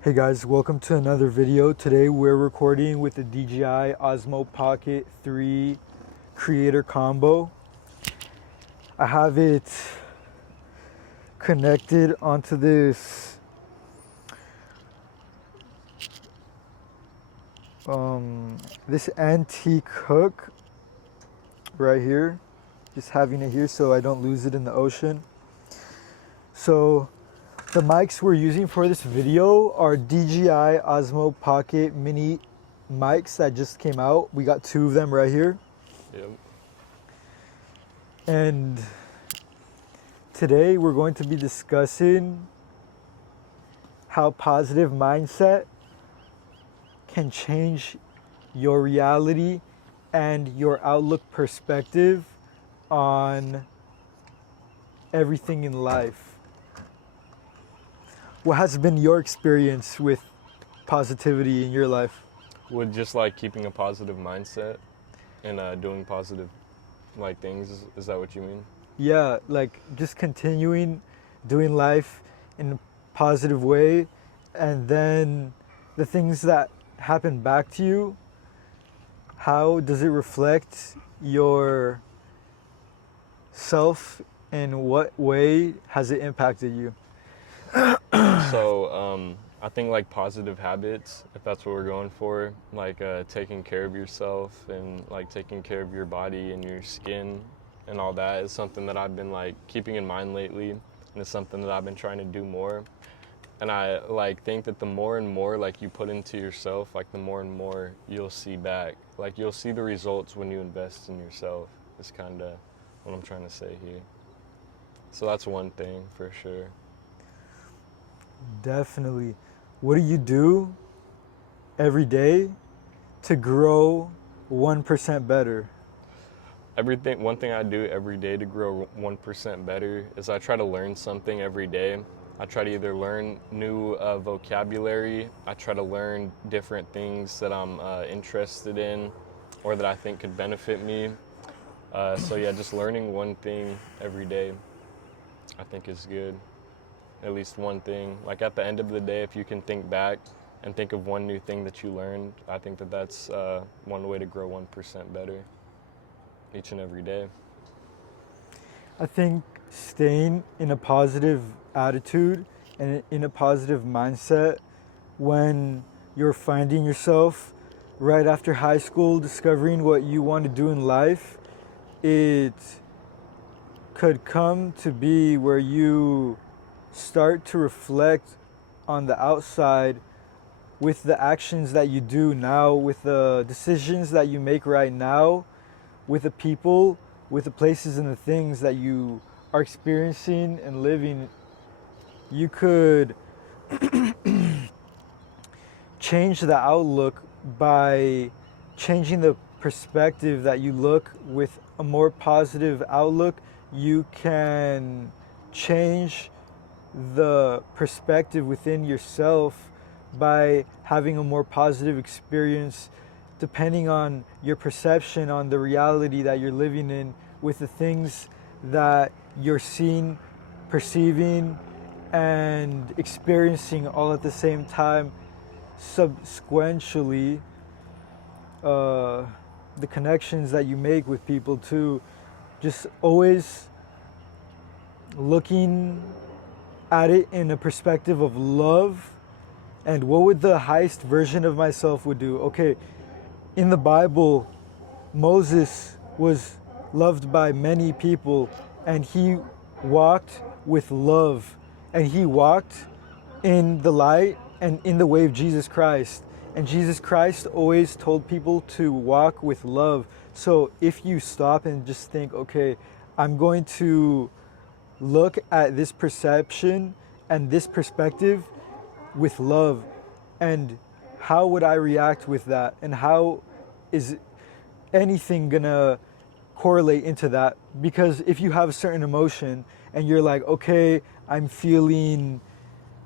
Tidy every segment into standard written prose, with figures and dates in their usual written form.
Hey guys, welcome to another video. Today we're recording with the DJI Osmo Pocket 3 Creator Combo. I have it connected onto this antique hook right here. Just having it here so I don't lose it in the ocean. So the mics we're using for this video are DJI Osmo Pocket Mini mics that just came out. We got two of them right here. Yep. And today we're going to be discussing how positive mindset can change your reality and your outlook perspective on everything in life. What has been your experience with positivity in your life? With just like keeping a positive mindset and doing positive things, is that what you mean? Yeah, like just continuing doing life in a positive way, and then the things that happen back to you, how does it reflect your self, and what way has it impacted you? So I think like positive habits, if that's what we're going for, like taking care of yourself and like taking care of your body and your skin and all that is something that I've been like keeping in mind lately, and it's something that I've been trying to do more. And I like think that the more and more like you put into yourself, like the more and more you'll see back. Like you'll see the results when you invest in yourself. Is kind of what I'm trying to say here. So that's one thing for sure. Definitely. What do you do every day to grow 1% better? One thing I do every day to grow 1% better is I try to learn something every day. I try to either learn new vocabulary, I try to learn different things that I'm interested in or that I think could benefit me. So yeah, just learning one thing every day I think is good. At least one thing. Like at the end of the day, if you can think back and think of one new thing that you learned, I think that that's one way to grow 1% better each and every day. I think staying in a positive attitude and in a positive mindset when you're finding yourself right after high school, discovering what you want to do in life, it could come to be where you start to reflect on the outside with the actions that you do now, with the decisions that you make right now, with the people, with the places and the things that you are experiencing and living. You could change the outlook by changing the perspective that you look with a more positive outlook. You can change the perspective within yourself by having a more positive experience depending on your perception on the reality that you're living in, with the things that you're seeing, perceiving, and experiencing all at the same time. Subsequently, the connections that you make with people too, just always looking at it in a perspective of love and what would the highest version of myself would do. Okay, in the Bible, Moses was loved by many people, and he walked with love, and he walked in the light and in the way of Jesus Christ. And Jesus Christ always told people to walk with love. So if you stop and just think, okay, I'm going to look at this perception and this perspective with love, and how would I react with that, and how is anything gonna correlate into that? Because if you have a certain emotion and you're like, okay, I'm feeling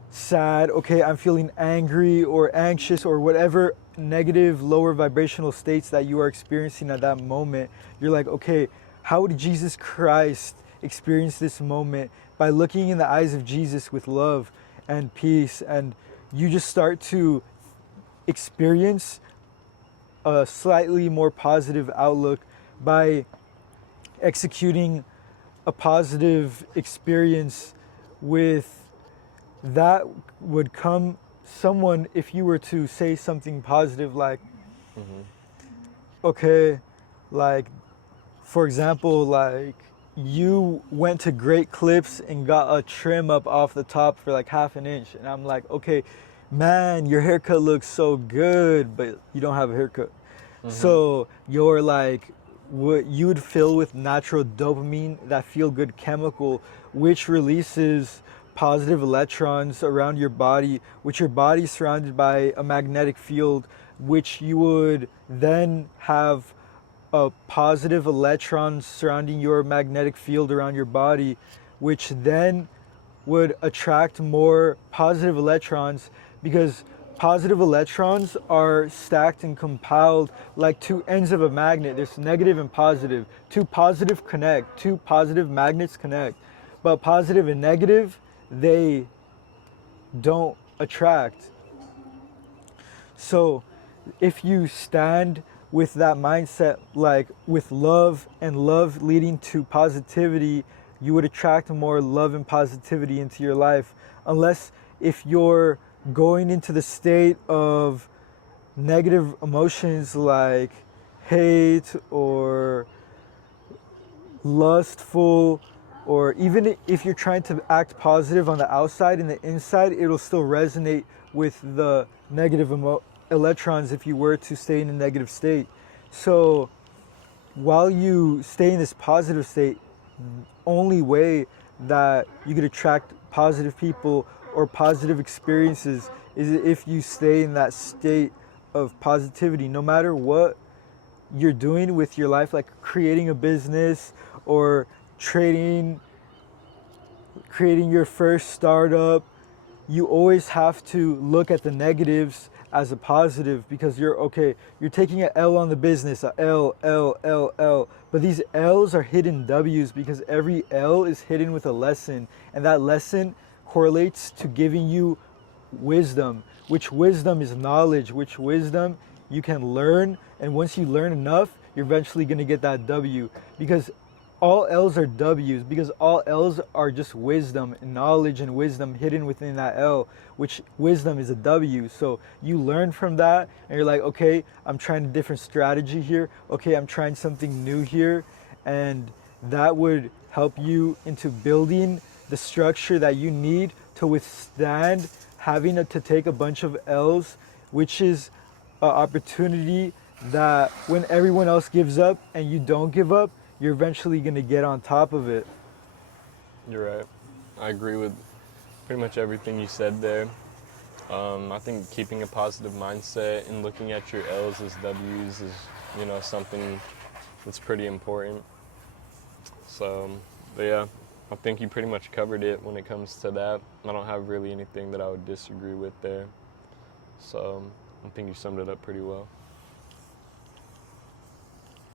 sad, okay, I'm feeling angry or anxious or whatever negative lower vibrational states that you are experiencing at that moment, you're like, okay, how would Jesus Christ experience this moment? By looking in the eyes of Jesus with love and peace and you just start to experience a slightly more positive outlook by executing a positive experience with that would come someone if you were to say something positive like Mm-hmm. okay, like for example, like you went to Great Clips and got a trim up off the top for like half an inch, and I'm like, okay, man, your haircut looks so good, but you don't have a haircut. Mm-hmm. So you're like, what you would fill with natural dopamine, that feel good chemical, which releases positive electrons around your body, which your body's surrounded by a magnetic field, which you would then have positive electrons surrounding your magnetic field around your body, which then would attract more positive electrons because positive electrons are stacked and compiled like two ends of a magnet. There's negative and positive. Two positive connect, two positive magnets connect. But positive and negative, they don't attract. So if you stand with that mindset, like with love and love leading to positivity, you would attract more love and positivity into your life. Unless if you're going into the state of negative emotions like hate or lustful, or even if you're trying to act positive on the outside, in the inside it'll still resonate with the negative electrons if you were to stay in a negative state. So while you stay in this positive state, only way that you could attract positive people or positive experiences is if you stay in that state of positivity, no matter what you're doing with your life, like creating a business or trading, creating your first startup. You always have to look at the negatives as a positive, because you're okay, you're taking an L on the business, a L, L, L, L. But these L's are hidden W's, because every L is hidden with a lesson, and that lesson correlates to giving you wisdom, which wisdom is knowledge, which wisdom you can learn. And once you learn enough, you're eventually going to get that W, because all L's are W's, because all L's are just wisdom and knowledge and wisdom hidden within that L, which wisdom is a W. So you learn from that and you're like, okay, I'm trying a different strategy here. Okay, I'm trying something new here. And that would help you into building the structure that you need to withstand having to take a bunch of L's, which is an opportunity that when everyone else gives up and you don't give up, you're eventually going to get on top of it. You're right. I agree with pretty much everything you said there. I think keeping a positive mindset and looking at your L's as W's is, something that's pretty important. So, but yeah, I think you pretty much covered it when it comes to that. I don't have really anything that I would disagree with there. So, I think you summed it up pretty well.